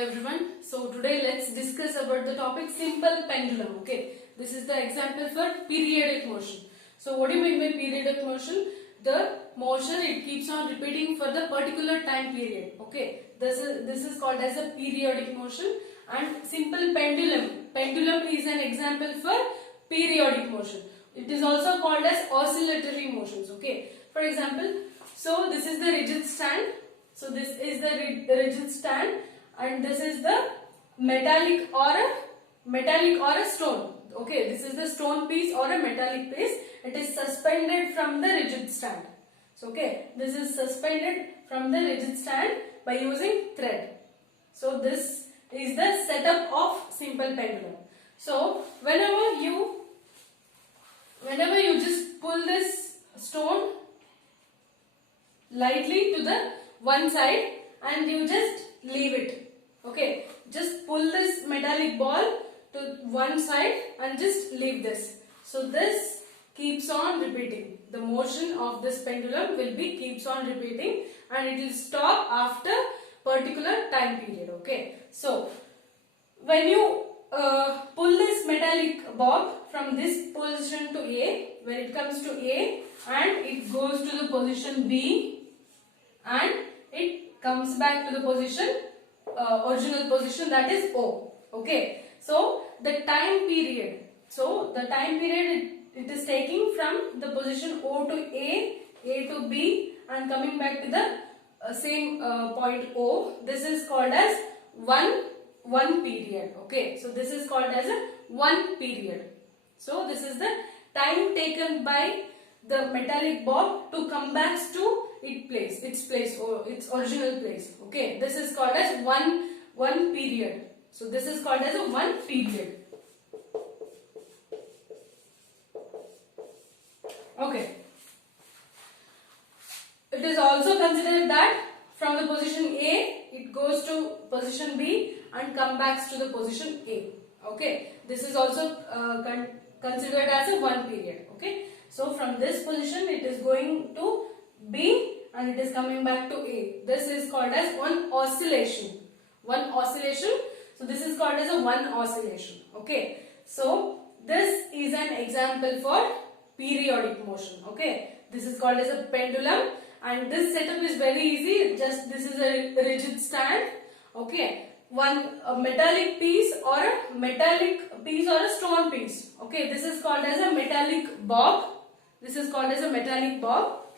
everyone. So today let's discuss about the topic simple pendulum. Okay, this is the example for periodic motion. So what do you mean by periodic motion? The motion it keeps on repeating for the particular time period. Okay, this is called as a periodic motion. And simple pendulum. Pendulum is an example for periodic motion. It is also called as oscillatory motions. Okay, for example, so this is the rigid stand. So this is the rigid stand, and this is the metallic or a stone. Okay, this is the stone piece or a metallic piece. It is suspended from the rigid stand. So okay, this is suspended from the rigid stand by using thread. So this is the setup of simple pendulum. So whenever you just pull this stone lightly to the one side and you just leave it. Okay, just pull this metallic ball to one side and just leave this. So this keeps on repeating. The motion of this pendulum will be keeps on repeating and it will stop after particular time period. Okay, so when you pull this metallic bob from this position to A, when it comes to A and it goes to the position B and it comes back to the position original position, that is O. Okay, so the time period, it is taking from the position O to A to B and coming back to the same point O. This is called as one period. Okay, so this is called as a one period. So this is the time taken by the metallic bob to come back to its place or its original place. Okay, this is called as one period. So this is called as a one period. Okay, it is also considered that from the position A it goes to position B and come back to the position A. Okay, this is also considered as a one period. Okay, so from this position it is going to B and it is coming back to A. This is called as one oscillation. So this is called as a one oscillation. Okay, so this is an example for periodic motion. Okay, this is called as a pendulum and this setup is very easy. Just this is a rigid stand. Okay, a metallic piece or a stone piece. Okay, this is called as a metallic bob.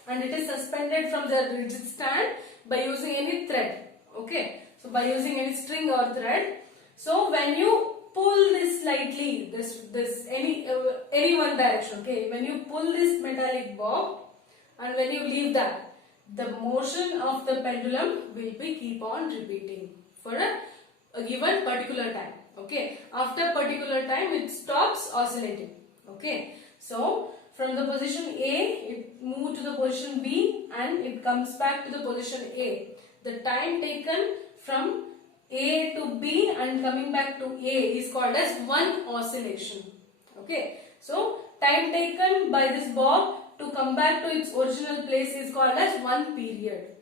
And it is suspended from the rigid stand by using any thread. Okay, so by using any string or thread. So when you pull this slightly, any one direction. Okay, when you pull this metallic bob and when you leave that, the motion of the pendulum will be keep on repeating for a given particular time. Okay, after particular time it stops oscillating. Okay, so from the position A it moves to the position B and it comes back to the position A. The time taken from A to B and coming back to A is called as one oscillation. Okay, so time taken by this bob to come back to its original place is called as one period.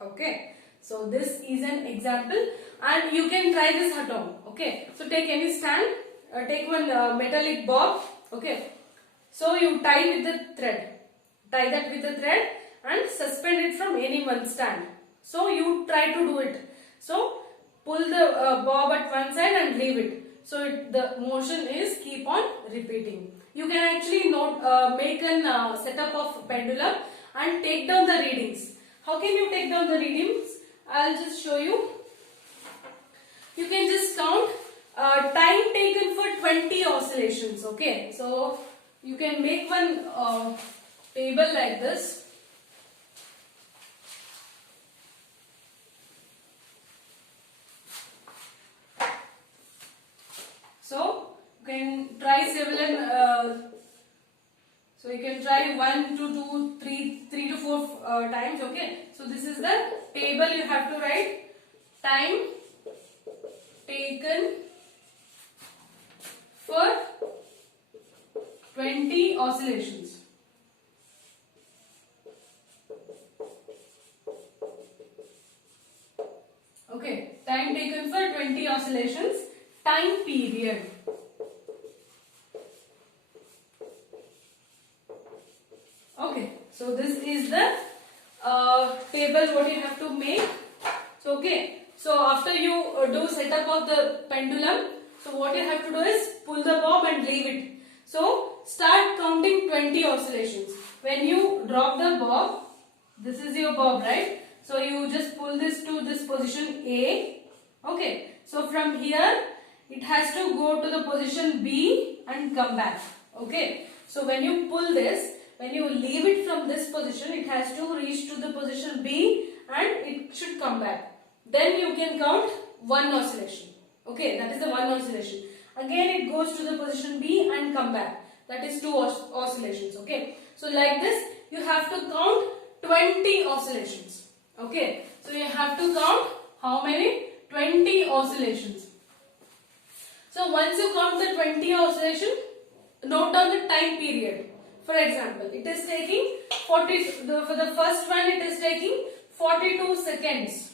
Okay, so this is an example and you can try this at home. Okay, so take any stand, take one metallic bob. Okay, so you tie with the thread, and suspend it from any one stand. So you try to do it. So pull the bob at one side and leave it. So the motion is keep on repeating. You can actually make a setup of pendulum and take down the readings. How can you take down the readings? I'll just show you. You can just count time taken for 20 oscillations. Okay, so you can make one table like this. So you can try several. So you can try 1 to 2, 3 to 4 times. Okay. So this is the table you have to write. Time taken for 20 oscillations. Okay, time time taken for 20 oscillations, time period. Okay, so this is the table what you have to make. So okay, so after you do setup of the pendulum, so what you have to do is pull the bob and leave it. So start counting 20 oscillations. When you drop the bob, this is your bob, right? So you just pull this to this position A. Okay, so from here it has to go to the position B and come back. Okay, so when you pull this, when you leave it from this position, it has to reach to the position B and it should come back. Then you can count one oscillation. Okay, that is the one oscillation. Again it goes to the position B and come back. That is two oscillations. Okay, so like this you have to count 20 oscillations. Okay, so you have to count how many? 20 oscillations. So once you count the 20 oscillation, note down the time period. For example, it is taking for the first one it is taking 42 seconds.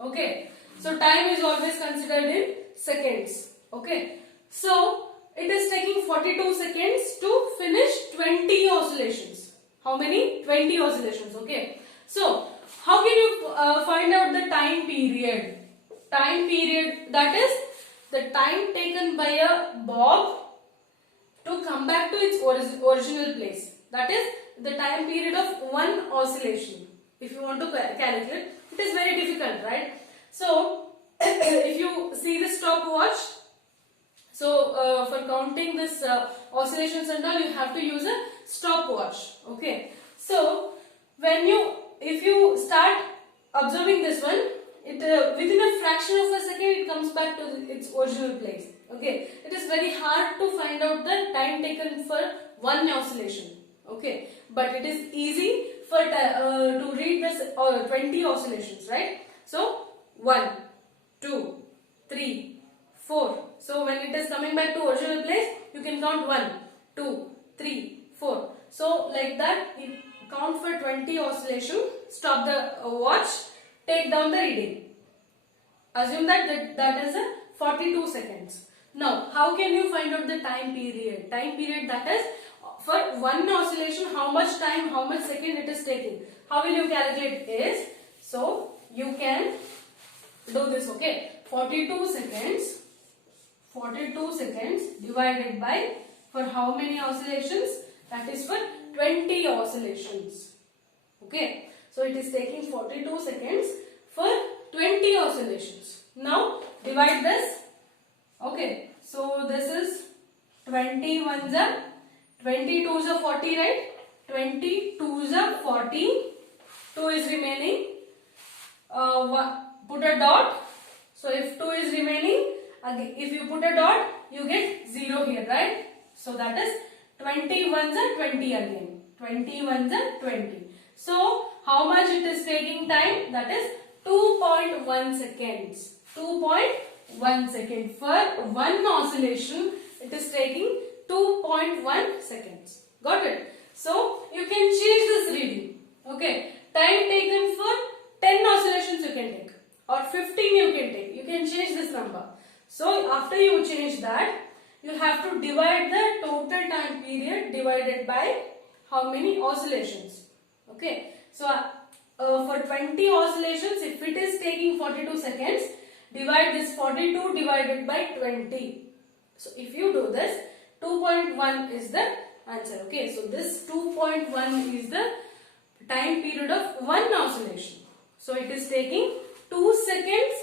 Okay, so time is always considered in seconds. Okay, so it is taking 42 seconds to finish 20 oscillations. How many? 20 oscillations. Okay, so how can you find out the time period? Time period, that is the time taken by a bob to come back to its original place. That is the time period of one oscillation. If you want to calculate, it is very difficult, right? So if you see the stopwatch, so for counting this oscillations and all, you have to use a stopwatch. Okay, so if you start observing this one, it within a fraction of a second it comes back to its original place. Okay, it is very hard to find out the time taken for one oscillation. Okay, but it is easy for to read this 20 oscillations, right? So 1, 2, 3, 4. So when it is coming back to original place, you can count 1, 2, 3, 4. So like that, you count for 20 oscillation. Stop the watch. Take down the reading. Assume that is a 42 seconds. Now, how can you find out the time period? Time period, that is for one oscillation, how much time, how much second it is taking. How will you calculate is, so you can do this. Okay, 42 seconds divided by for how many oscillations? That is for 20 oscillations. Okay, so it is taking 42 seconds for 20 oscillations. Now divide this. Okay, so this is 20 ones are 20 twos are 40, right? 20 twos are 40. 2 is remaining. Put a dot. So if 2 is remaining, again, if you put a dot, you get 0 here, right? So that is 20 ones are 20 again. 20 ones are 20. So how much it is taking time? That is 2.1 seconds. 2.1 second. For one oscillation, it is taking 2.1 seconds. Got it? So you can change this reading. Okay. Time taken for 10 oscillations you can take, or 15 you can take. You can change this number. So after you change that, you have to divide the total time period divided by how many oscillations. Okay. So for 20 oscillations, if it is taking 42 seconds, divide this 42 divided by 20. So if you do this, 2.1 is the answer. Okay, so this 2.1 is the time period of one oscillation. So it is taking 2 seconds,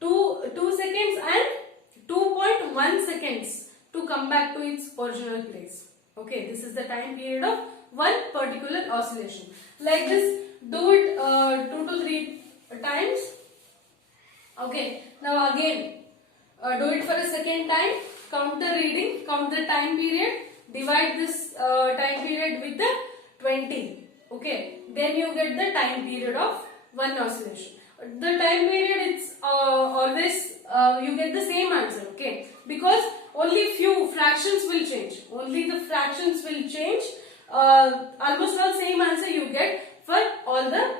2 seconds and 2.1 seconds to come back to its original place. Okay, this is the time period of one particular oscillation. Like this, do it 2 to 3 times. Okay, now again do it for a second time. Count the reading, count the time period, divide this time period with the 20. Okay, then you get the time period of one oscillation. The time period, it's always you get the same answer. Okay, because only few fractions will change. Only the fractions will change. Almost all same answer you get for all the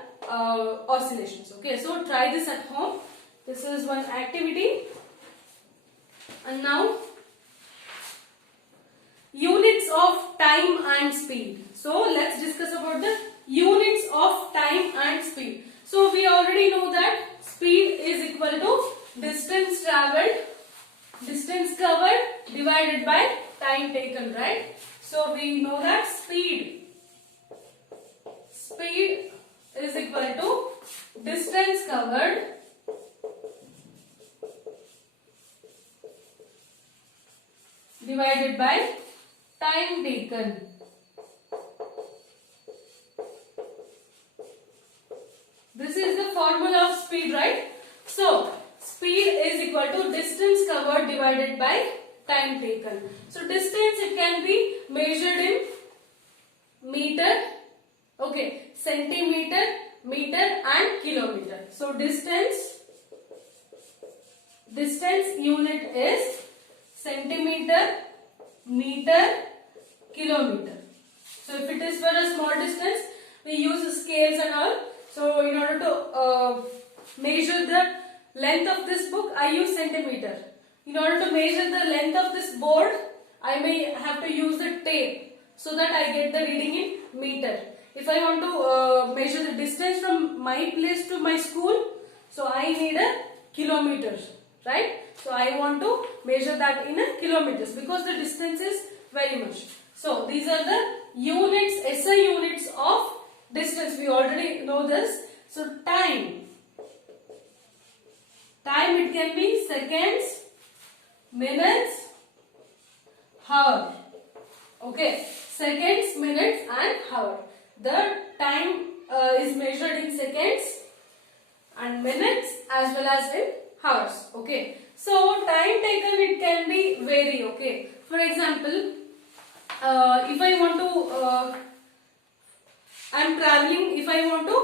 oscillations. Okay, so try this at home. This is one activity. And now units of time and speed. So let's discuss about the units of time and speed. So we already know that speed is equal to distance traveled, distance covered divided by time taken, right? So we know that speed is equal to distance covered divided by time taken. This is the formula of speed, right? So speed is equal to distance covered divided by time taken. So distance, it can be measured in meter, okay, centimeter, meter and kilometer. So distance unit is centimeter, meter, kilometer. So if it is for a small distance, we use scales and all. So in order to measure the length of this book, I use centimeter. In order to measure the length of this board, I may have to use the tape so that I get the reading in meter. If I want to measure the distance from my place to my school, so I need a kilometers, right? So I want to measure that in a kilometers because the distance is very much. So these are the units, SI units of distance. We already know this. So time it can be seconds, minutes, hour. Okay, seconds, minutes and hour. The time is measured in seconds and minutes as well as in hours. Okay, so time taken, it can be vary. Okay, for example, if I want to if I want to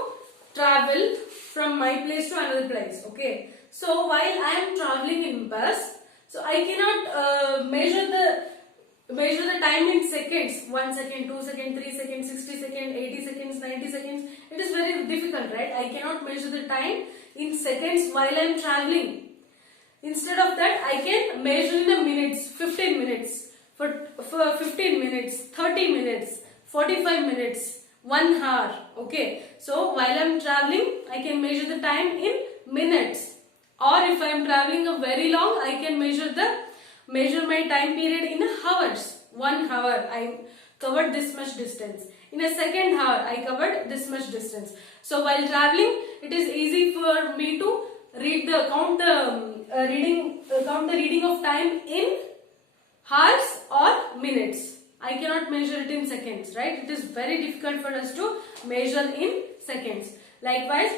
travel from my place to another place, okay, so while I am traveling in bus, so I cannot measure the time in seconds. 1 second, 2 seconds, 3 seconds, 60 seconds, 80 seconds, 90 seconds. It is very difficult, right? I cannot measure the time in seconds while I am traveling. Instead of that, I can measure in the minutes. 15 minutes, for 15 minutes, 30 minutes, 45 minutes, 1 hour. Okay, so while I am traveling, I can measure the time in minutes. Or if I am traveling a very long, I can measure my time period in hours. 1 hour, I covered this much distance. In a second hour, I covered this much distance. So while traveling, it is easy for me to count the reading of time in hours or minutes. I cannot measure it in seconds, right? It is very difficult for us to measure in seconds. Likewise,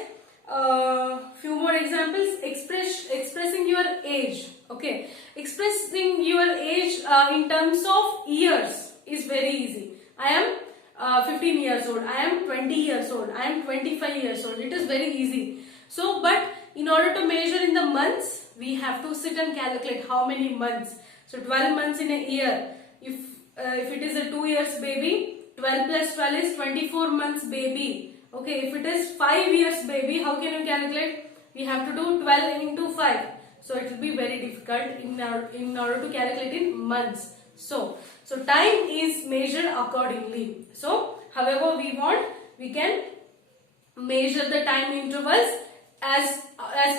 few more examples. Expressing your age. Okay, expressing your age in terms of years is very easy. I am 15 years old. I am 20 years old. I am 25 years old. It is very easy. So, but in order to measure in the months, we have to sit and calculate how many months. So 12 months in a year. If it is a 2 years baby, 12 plus 12 is 24 months baby. Okay, if it is 5 years baby, how can you calculate? We have to do 12 into 5. So it will be very difficult in order to calculate in months. So time is measured accordingly. So however we want, we can measure the time intervals as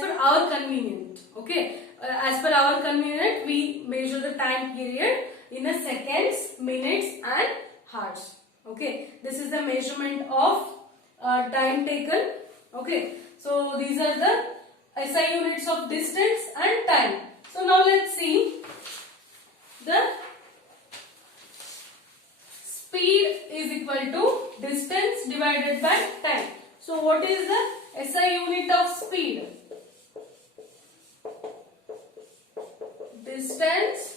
per our convenience. Okay, as per our convenience, we measure the time period in a seconds, minutes and hours. Okay, this is the measurement of time taken. Okay, so these are the SI units of distance and time. So now let's see the speed is equal to distance divided by time. So what is the SI unit of speed? Distance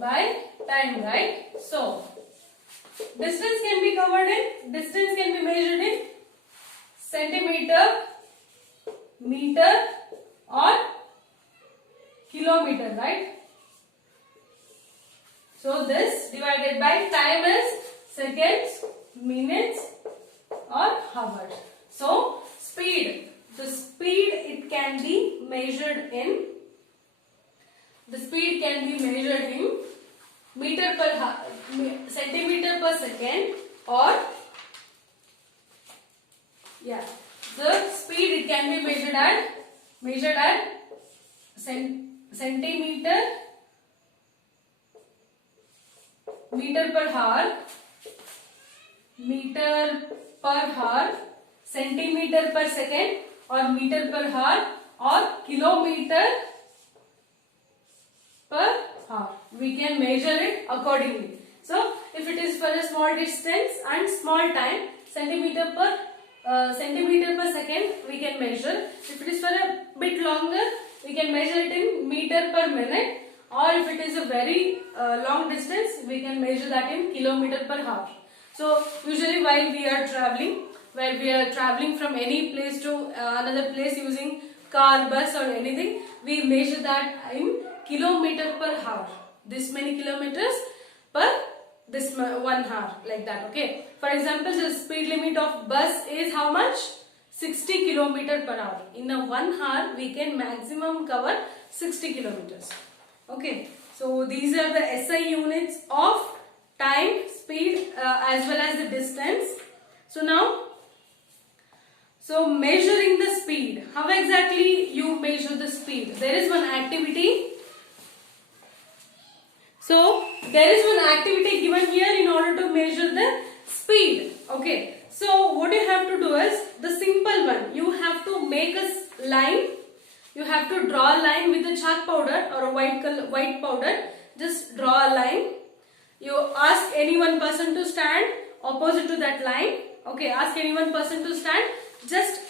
by time, right? So distance can be measured in centimeter, meter or kilometer, right? So this divided by time is seconds, minutes or hours. So speed, the speed can be measured in meter per centimeter per second, or the speed it can be measured at centimeter meter per hour, centimeter per second, or meter per hour, or kilometer per hour. We can measure it accordingly. So if it is for a small distance and small time, centimeter per second we can measure. If it is for a bit longer, we can measure it in meter per minute, or if it is a very long distance, we can measure that in kilometer per hour. So usually while we are traveling from any place to another place using car, bus or anything, we measure that in kilometer per hour. This many kilometers per this 1 hour, like that. Okay. For example, the speed limit of bus is how much? 60 kilometer per hour. In a 1 hour, we can maximum cover 60 kilometers. Okay. So these are the SI units of time, speed, as well as the distance. So now, measuring the speed. How exactly you measure the speed? There is one activity. So there is one activity given here in order to measure the speed. Okay. So what you have to do is the simple one. You have to make a line. You have to draw a line with a chalk powder or a white powder. Just draw a line. You ask any one person to stand opposite to that line. Okay. Ask any one person to stand just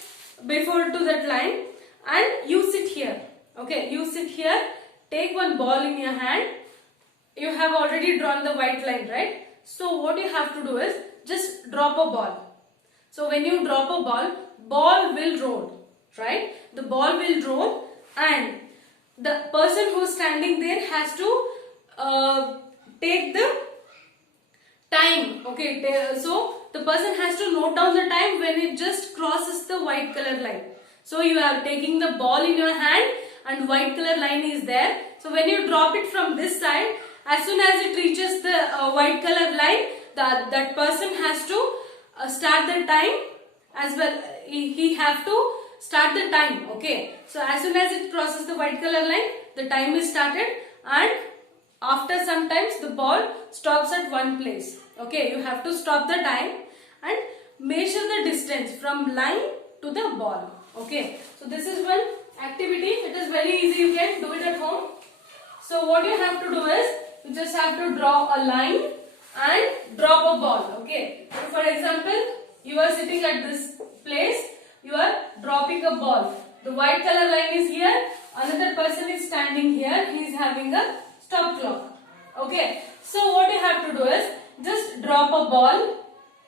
before to that line, and you sit here. Okay. You sit here. Take one ball in your hand. You have already drawn the white line, right? So what you have to do is just drop a ball. So when you drop a ball will roll, right? The ball will roll, and the person who is standing there has to take the time. Okay, so the person has to note down the time when it just crosses the white color line. So you are taking the ball in your hand and white color line is there. So when you drop it from this side, as soon as it reaches the white color line, that person has to start the time as well. He have to start the time. Okay. So as soon as it crosses the white color line, the time is started, and after sometimes the ball stops at one place. Okay. You have to stop the time and measure the distance from line to the ball. Okay. So this is one activity. It is very easy. You can do it at home. So what you have to do is, you just have to draw a line and drop a ball. Okay. So for example, you are sitting at this place. You are dropping a ball. The white color line is here. Another person is standing here. He is having a stop clock. Okay. So what you have to do is just drop a ball.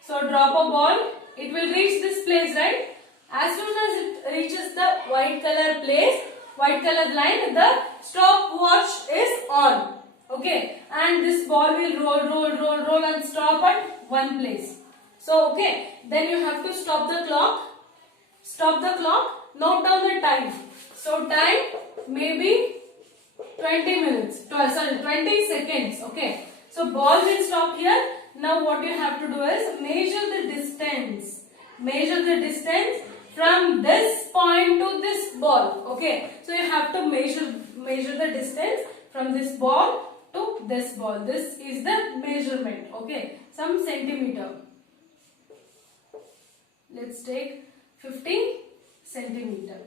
So drop a ball. It will reach this place, right? As soon as it reaches the white color place, white color line, the stopwatch is on. Okay, and this ball will roll and stop at one place. So okay, then you have to stop the clock. Stop the clock. Note down the time. So time maybe 20 minutes. 20 seconds. Okay. So ball will stop here. Now what you have to do is measure the distance. Measure the distance from this point to this ball. Okay. So you have to measure the distance from this ball to this ball. This is the measurement. Okay. Some centimeter. Let's take 50 centimeter.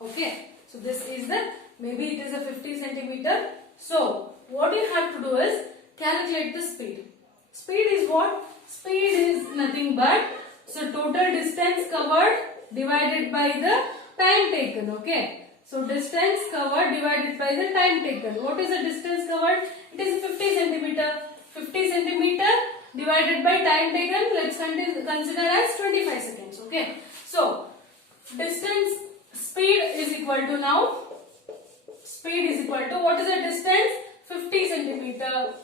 Okay. So this is the, maybe it is a 50 centimeter. So what you have to do is calculate the speed. Speed is what? Speed is nothing but, so total distance covered divided by the time taken. Okay. So distance covered divided by the time taken. What is the distance covered? It is 50 centimeter. 50 centimeter divided by time taken, let's consider as 25 seconds. Okay. So distance, speed is equal to now, speed is equal to, what is the distance? 50 centimeter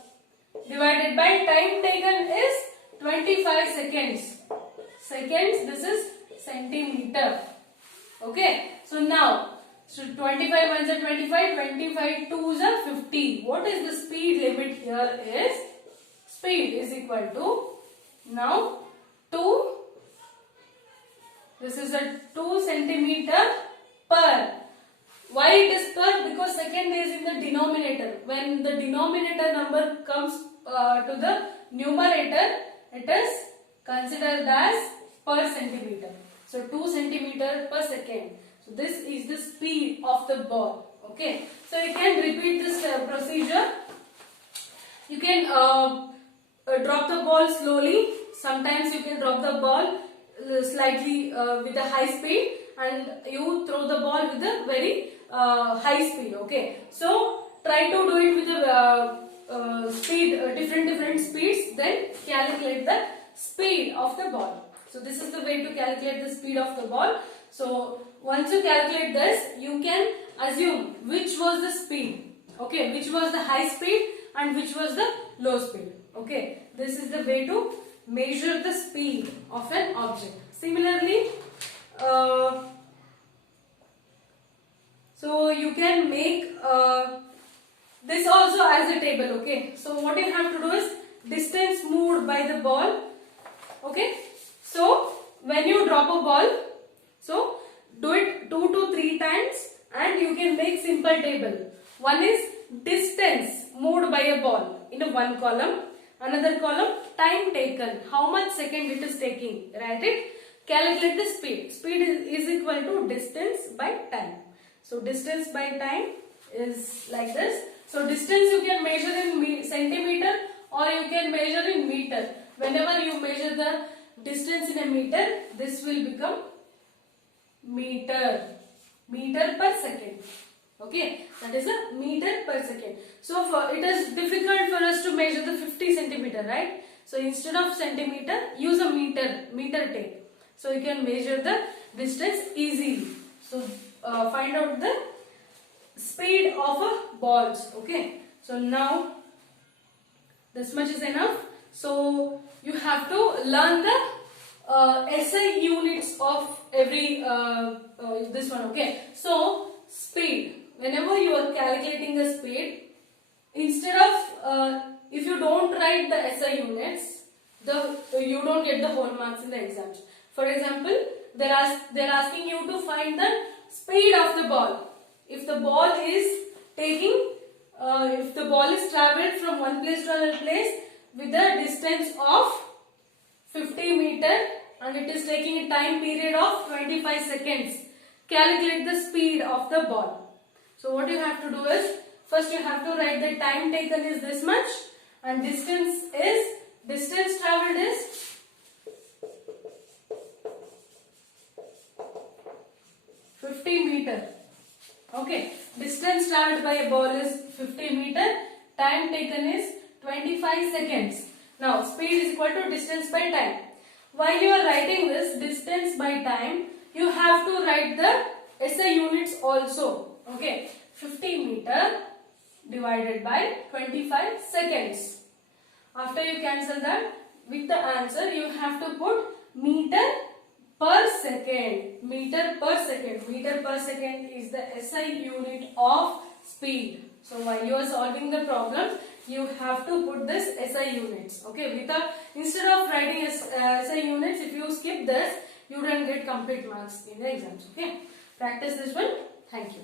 divided by time taken is 25 seconds. Seconds, this is centimeter. Okay. So now So 25 ones are 25, 25 twos are 50. What is the speed limit here is, speed is equal to, now 2, this is a 2 centimeter per. Why it is per? Because second is in the denominator. When the denominator number comes to the numerator, it is considered as per centimeter. So 2 centimeter per second. So this is the speed of the ball. Okay. So you can repeat this procedure. You can drop the ball slowly. Sometimes you can drop the ball slightly with a high speed, and you throw the ball with a very high speed. Okay. So try to do it with a speed, different speeds. Then calculate the speed of the ball. So this is the way to calculate the speed of the ball. So once you calculate this, you can assume which was the speed. Okay, which was the high speed and which was the low speed. Okay, this is the way to measure the speed of an object. Similarly, so you can make this also as a table. Okay, so what you have to do is distance moved by the ball. Okay, so when you drop a ball, so do it 2 to 3 times and you can make simple table. One is distance moved by a ball in a one column. Another column, time taken, how much second it is taking. Write it. Calculate the speed. Speed is equal to distance by time. So distance by time is like this. So distance you can measure in centimeter or you can measure in meter. Whenever you measure the distance in a meter, this will become meter per second. Okay, that is a meter per second. So it is difficult for us to measure the 50 centimeter, right? So instead of centimeter, use a meter tape. So you can measure the distance easily. So find out the speed of a balls. Okay, so now this much is enough. So you have to learn the SI units of every this one. Okay, so speed. Whenever you are calculating the speed, instead of if you don't write the SI units, you don't get the whole marks in the exams. For example, they're asking you to find the speed of the ball. If the ball is taking, if the ball is traveled from one place to another place with a distance of 50 meter and it is taking a time period of 25 seconds, calculate the speed of the ball. So what you have to do is, first you have to write the time taken is this much and distance traveled is 50 meter. Okay, distance traveled by a ball is 50 meter, time taken is 25 seconds. Now speed is equal to distance by time. While you are writing this distance by time, you have to write the SI units also. Okay, 50 meter divided by 25 seconds. After you cancel that with the answer, you have to put meter per second. Meter per second. Meter per second is the SI unit of speed. So while you are solving the problem, you have to put this SI units. Okay, instead of writing SI units, if you skip this, you don't get complete marks in the exams. Okay, practice this one. Thank you.